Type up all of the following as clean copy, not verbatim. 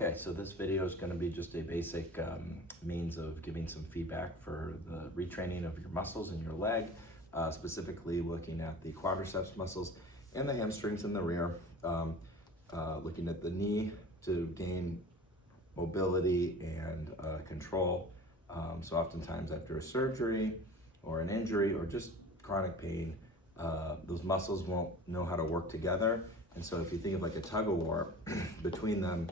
Okay, so this video is going to be just a basic means of giving some feedback for the retraining of your muscles in your leg, specifically looking at the quadriceps muscles and the hamstrings in the rear, looking at the knee to gain mobility and control. So oftentimes after a surgery or an injury or just chronic pain, those muscles won't know how to work together. And so if you think of like a tug of war between them,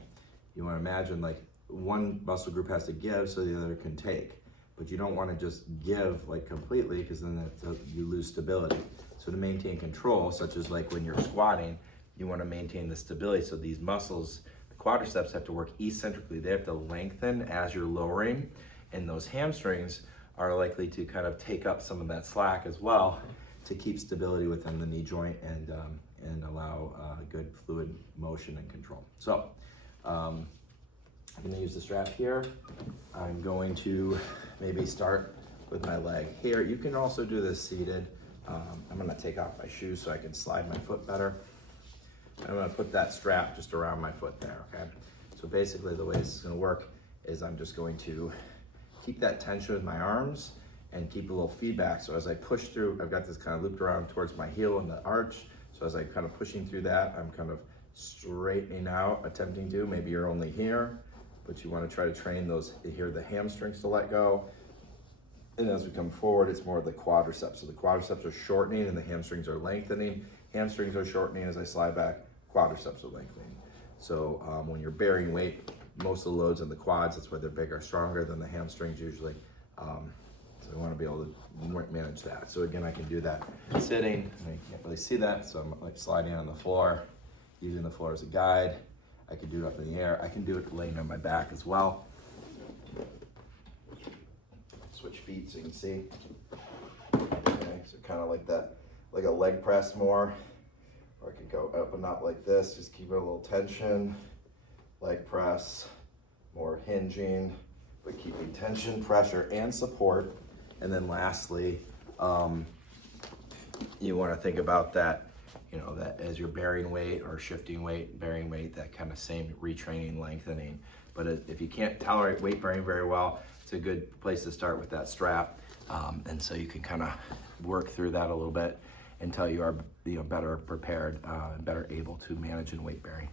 you want to imagine like one muscle group has to give so the other can take, but you don't want to just give like completely because then you lose stability. So to maintain control, such as like when you're squatting, you want to maintain the stability. So these muscles, the quadriceps, have to work eccentrically. They have to lengthen as you're lowering, and those hamstrings are likely to kind of take up some of that slack as well to keep stability within the knee joint and allow good fluid motion and control. So I'm going to use the strap here. I'm going to maybe start with my leg here. You can also do this seated. I'm going to take off my shoes so I can slide my foot better. I'm going to put that strap just around my foot there, okay? So basically the way this is going to work is I'm just going to keep that tension with my arms and keep a little feedback. So as I push through, I've got this kind of looped around towards my heel and the arch. So as I'm kind of pushing through that, I'm kind of straightening out, attempting to. Maybe you're only here, but you want to try to train those here, the hamstrings to let go. And as we come forward, it's more of the quadriceps. So the quadriceps are shortening and the hamstrings are lengthening. Hamstrings are shortening as I slide back, quadriceps are lengthening. So when you're bearing weight, most of the loads in the quads, that's why they're bigger, stronger than the hamstrings usually. So I want to be able to manage that. So again, I can do that sitting. I can't really see that, so I'm like sliding on the floor, using the floor as a guide. I can do it up in the air. I can do it laying on my back as well. Switch feet so you can see. Okay, so kind of like that, like a leg press more. Or I could go up and not like this, just keep it a little tension. Leg press, more hinging, but keeping tension, pressure, and support. And then lastly, you want to think about that, you know, that as you're bearing weight or shifting weight, bearing weight, that kind of same retraining, lengthening. But if you can't tolerate weight bearing very well, it's a good place to start with that strap. And so you can kind of work through that a little bit until you are better prepared and better able to manage in weight bearing.